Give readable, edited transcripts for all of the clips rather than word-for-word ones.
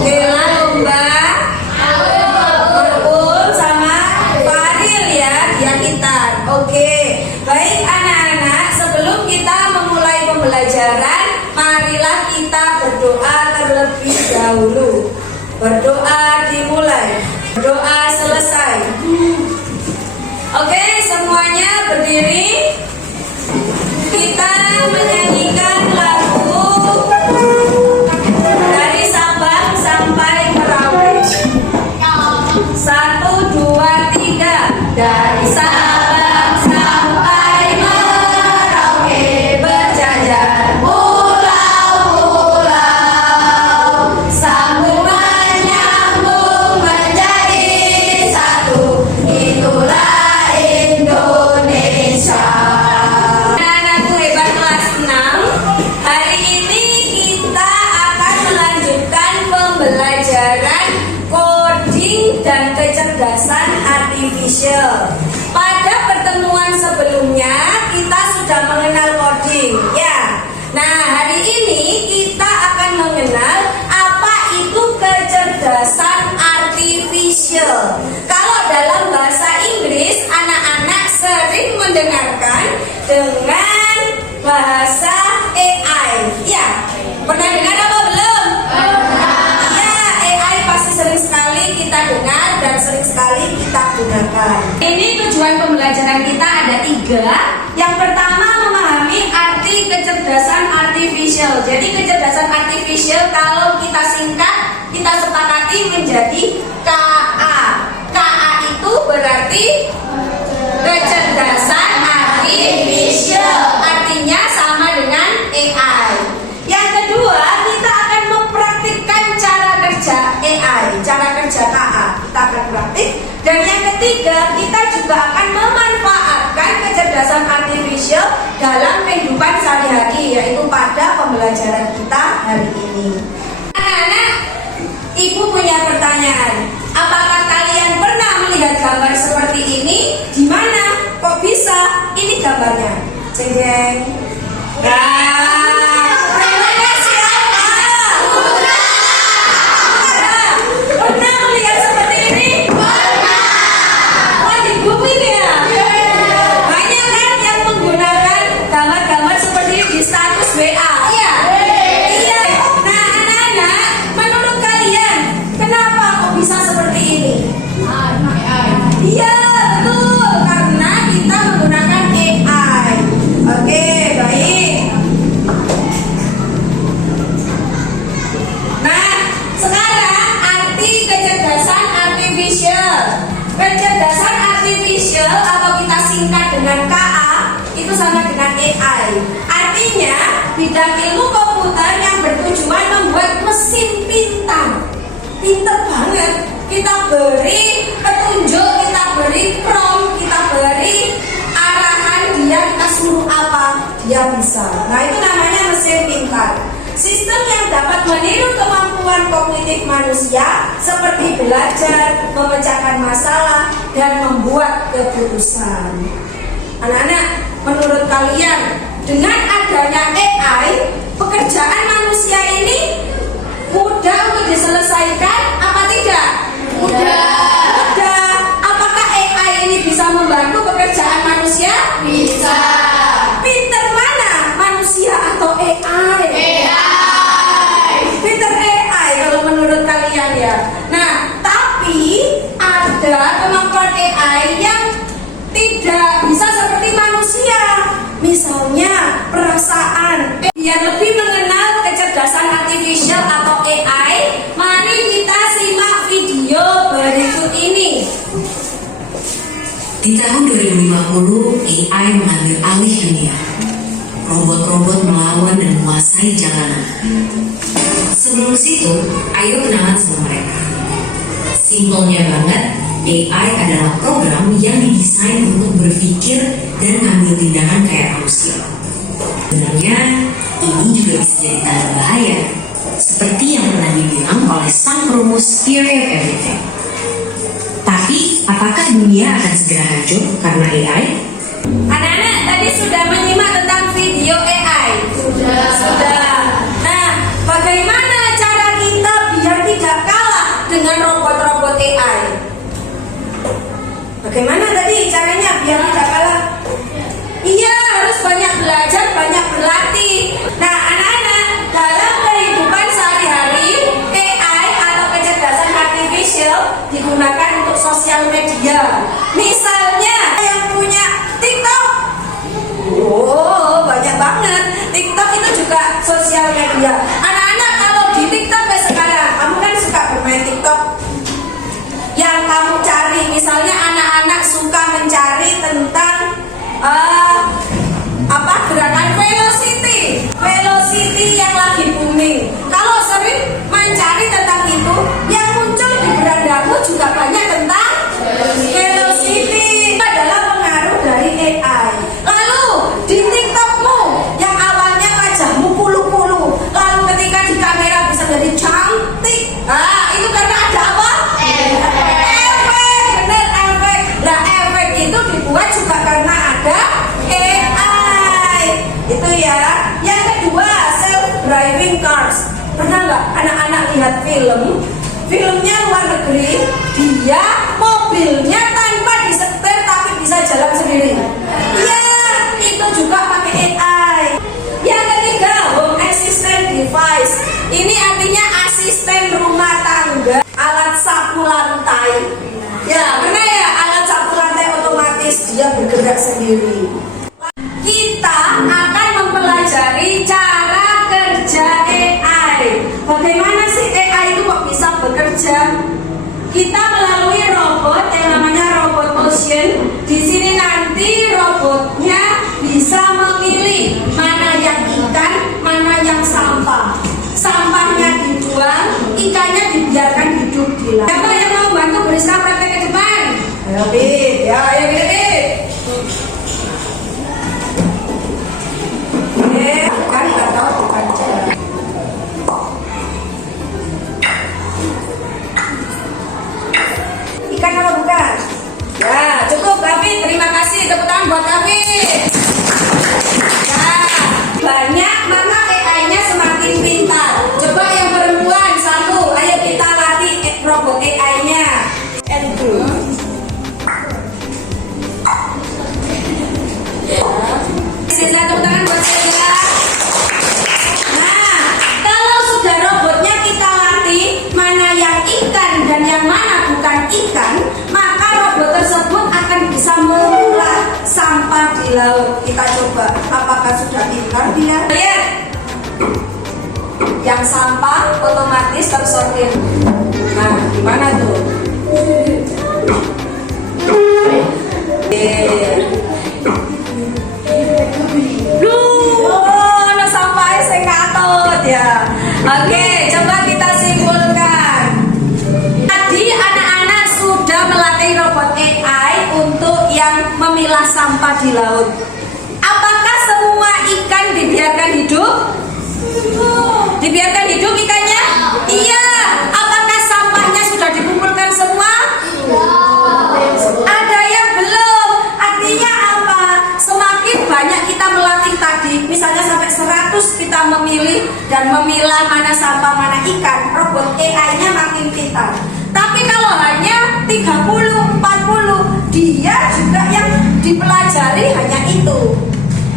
Bella lomba berbul sama Faril ya, dia gitar. Oke, baik anak-anak, sebelum kita memulai pembelajaran, marilah kita berdoa terlebih dahulu. Berdoa dimulai, berdoa selesai. Oke, semuanya berdiri. Kita menyanyikan lagu dari Sabang sampai Merauke. 1, 2, 3. Dari Sabang sampai Merauke berjajar pulau-pulau, sambung menyambung menjadi satu. Itulah Indonesia. Anak-anakku hebat kelas 6. Hari ini kita akan melanjutkan pembelajaran coding dan kecerdasan artifisial. Pada pertemuan sebelumnya kita sudah mengenal coding, ya. Nah, hari ini kita akan mengenal apa itu kecerdasan artifisial. Kalau dalam bahasa Inggris, anak-anak sering mendengarkan dengan bahasa AI. Ya, pernah dengar apa belum? Ya, AI pasti sering sekali kita dengar dan sering sekali kita gunakan. Ini tujuan pembelajaran kita ada 3. Yang pertama, memahami arti kecerdasan artifisial. Jadi kecerdasan artifisial kalau kita singkat, kita sepakati menjadi KA. KA itu berarti kecerdasan artifisial. Artinya sama dengan AI. Yang kedua, kita akan mempraktikkan cara kerja AI, cara kerja KA. Kita akan praktik. Dan yang ketiga, kita juga akan memanfaatkan kecerdasan artifisial dalam kehidupan sehari-hari, yaitu pada pembelajaran kita hari ini. Anak-anak, Ibu punya pertanyaan. Apakah kalian pernah melihat gambar seperti ini? Di mana? Kok bisa? Ini gambarnya. Jeng jeng. Gambarnya siapa? Pernah melihat seperti ini? Pernah. Oh, di bumi ya? Banyak kan yang menggunakan gambar-gambar seperti ini di status WA? Iya. Iya. Nah, anak-anak, menurut kalian kenapa kok bisa seperti ini? Iya, betul. Karena kita menggunakan AI. Oke, baik. Nah, sekarang arti kecerdasan artifisial. Kecerdasan artifisial atau kita singkat dengan KA itu sama dengan AI. Artinya bidang ilmu komputer yang bertujuan membuat mesin pintar. Pintar banget. Kita beri petunjuk, kita beri prompt, kita beri arahan, dia kita suruh apa, dia bisa. Nah, itu namanya mesin pintar. Sistem yang dapat meniru kemampuan kognitif manusia seperti belajar, memecahkan masalah, dan membuat keputusan. Anak-anak, menurut kalian dengan adanya AI, pekerjaan manusia ini mudah untuk diselesaikan apa tidak? Mudah. Apakah AI ini bisa membantu pekerjaan manusia? Bisa. Pinter mana? Manusia atau AI? Pinter AI kalau menurut kalian ya. Nah, tapi ada kemampuan AI yang tidak bisa seperti manusia. Misalnya perasaan. Biar lebih mengenal kecerdasan artifisial atau AI, mari kita simak video berikut ini. Di tahun 2050, AI mengambil alih dunia. Robot-robot melawan dan menguasai jalanan. Sebelum situ, ayo kenalan sama mereka. Simpelnya banget, AI adalah program yang didesain untuk berpikir dan mengambil tindakan kayak manusia. Sebenarnya, ini juga bisa jadi tanda bahaya, seperti yang pernah dibilang oleh sang perumus Theory of Everything. Tapi, apakah dunia akan segera hancur karena AI? Anak-anak tadi sudah menyimak tentang video AI? Sudah. Nah, bagaimana dengan robot-robot AI. Bagaimana tadi caranya biar tidak kalah? Iya, harus banyak belajar, banyak berlatih. Nah, anak-anak, dalam kehidupan sehari-hari, AI atau kecerdasan artificial digunakan untuk sosial media. Misalnya, yang punya TikTok. Oh, banyak banget. TikTok itu juga sosial media. Anak-anak, kalau di TikTok kayak sekarang, kamu kan suka bermain TikTok. Yang kamu cari, misalnya anak-anak suka mencari tentang gerakan velocity yang lagi booming. Kalau sering mencari tentang itu, yang muncul di berandamu juga banyak tentang velocity. Adalah pengaruh dari AI. Lalu di TikTokmu yang awalnya wajahmu pulu-pulu, lalu ketika di kamera bisa jadi cantik. Nah, itu karena ada apa? Efek, bener efek. Nah, efek itu dibuat juga karena ada AI. Itu ya. Yang kedua, self-driving cars. Pernah nggak anak-anak lihat filmnya luar negeri, dia mobilnya tanpa disetir tapi bisa jalan sendiri. Iya, itu juga pakai AI. Yang ketiga, home assistant device. Ini artinya asisten rumah tangga, alat sapu lantai. Ya, benar ya, alat sapu lantai otomatis dia bergerak sendiri. Kita akan mempelajari cara kerja AI. Bagaimana sih AI itu kok bisa bekerja? Kita melalui robot yang namanya robot motion. Di sini nanti robotnya bisa memilih mana yang ikan, mana yang sampah. Sampahnya dibuang, ikannya dibiarkan hidup di laut. Siapa yang mau bantu beriskan praktek ke depan? Ayo, Bit. Ya, ayo, Bit. Kan atau bukan jalan. Ikan apa bukan? Ya, cukup David. Terima kasih. Tepuk tangan buat David. Nah, banyak mana AI-nya semakin pintar. Coba yang perempuan satu. Ayo kita latih robot AI-nya. Andrew. Sisa tepuk tangan buat saya. Nah, kalau sudah robotnya kita latih mana yang ikan dan yang mana bukan ikan, maka robot tersebut akan bisa memilah sampah di laut. Kita coba, apakah sudah pintar dia? Lihat, yang sampah otomatis tersortir. Nah, gimana tuh? Ya. Oke, coba kita simpulkan. Tadi anak-anak sudah melatih robot AI untuk yang memilah sampah di laut. Apakah semua ikan dibiarkan hidup? Dibiarkan hidup ikannya? Iya. Apakah sampahnya sudah dikumpulkan semua? Ada yang belum. Artinya apa? Semakin banyak kita melatih tadi, misalnya sampai 100 kita memilih dan memilah mana sampah mana ikan, robot AI-nya makin pintar. Tapi kalau hanya 30, 40, dia juga yang dipelajari hanya itu.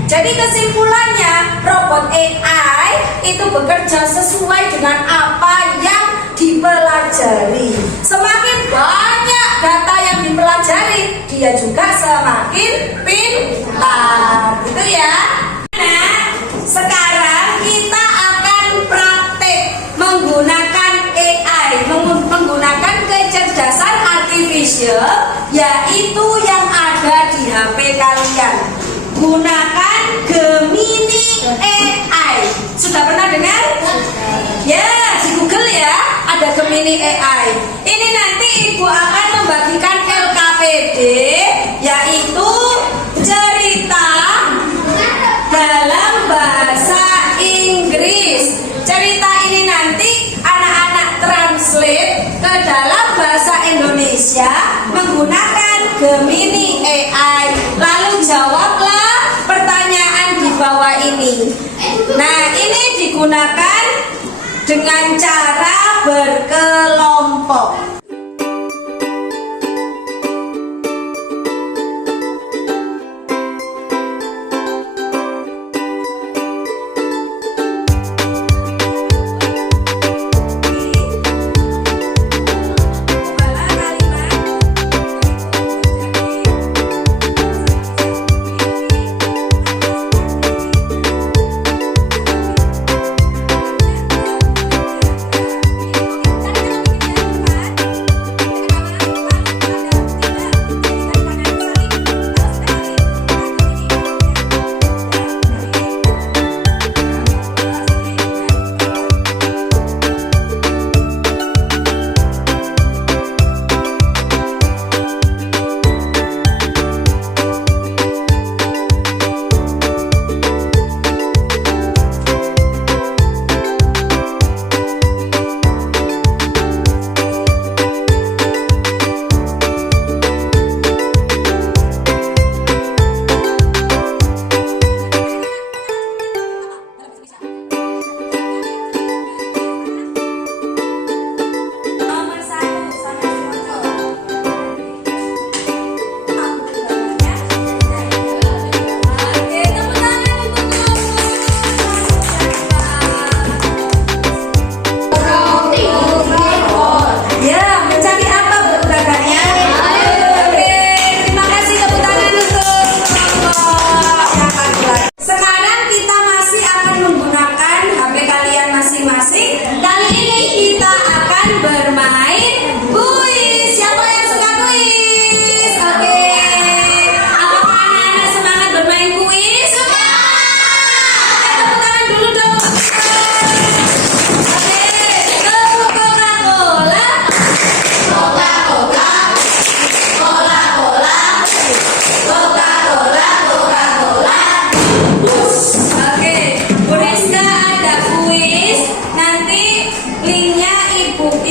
Jadi kesimpulannya, robot AI itu bekerja sesuai dengan apa yang dipelajari. Semakin banyak data yang dipelajari, dia juga semakin pintar. Gitu ya. Nah, sekarang kita akan praktek menggunakan AI, menggunakan kecerdasan artificial, yaitu yang ada di HP kalian. Gunakan Gemini AI. Sudah pernah dengar? Ya, di Google ya, ada Gemini AI. Ini nanti Ibu akan membagikan LKPD, yaitu cerita dalam bahasa Inggris. Cerita ini nanti anak-anak translate ke dalam bahasa Indonesia menggunakan Gemini AI. Lalu jawablah pertanyaan di bawah ini. Nah, ini digunakan dengan cara berkelompok.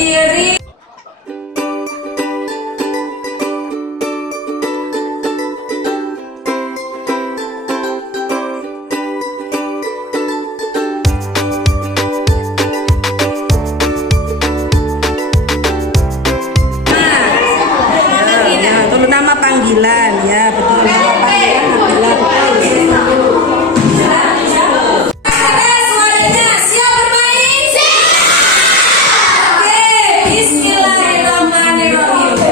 kiri. Nah, nama panggilan ya, betul nama panggilan adalah Ada suaranya, siap bermain? Oke, bismillahirrahmanirrahim.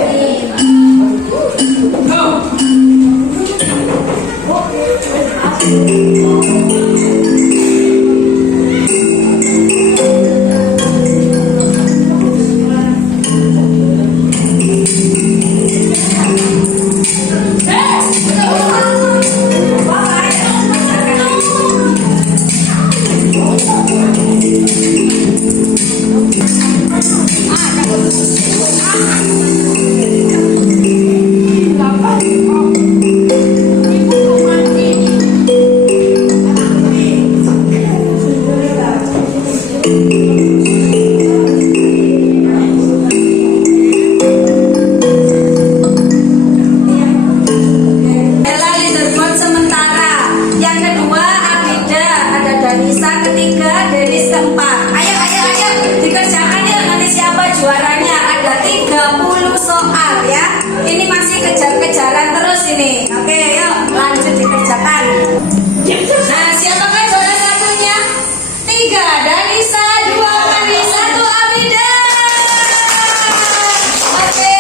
Adalah leaderboard sementara. Yang kedua Abida, ada Danisa, ketiga Denis, keempat. Ayo, ayo, ayo, dikerjakan ya, nanti siapa juaranya. Ada 30 soal ya. Ini masih kejar-kejaran terus ini. Oke, yuk lanjut dikerjakan. Nah, siapakah juara satunya? 3 Danisa, 2 Mani, 1 Abida. Oke,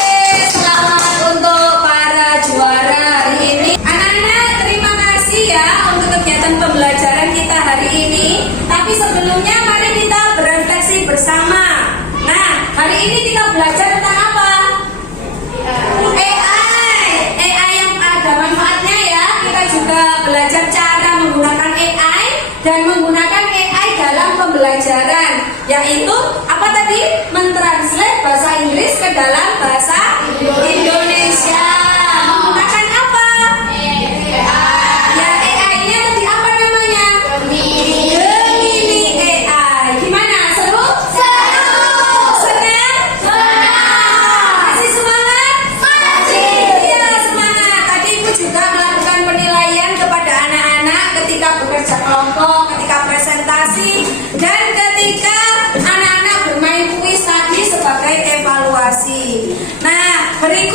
selamat untuk para juara hari ini. Anak-anak, terima kasih ya untuk kegiatan pembelajaran kita hari ini. Tapi sebelumnya mari kita berefleksi bersama. Nah, hari ini kita belajar tentang apa? AI yang ada manfaatnya ya. Kita juga belajar cara menggunakan AI dan menggunakan AI dalam pembelajaran, yaitu apa tadi? Mentranslate bahasa Inggris ke dalam bahasa Indonesia. Menggunakan apa? Ya, AI-nya tadi apa namanya? Gemini AI. Gimana? Seru? Senang? Masih semangat? Iya, semangat. Tadi Ibu juga melakukan penilaian kepada anak-anak ketika bekerja kelompok, ketika presentasi, dan ketika anak-anak bermain kuis tadi sebagai evaluasi. Nah, berikut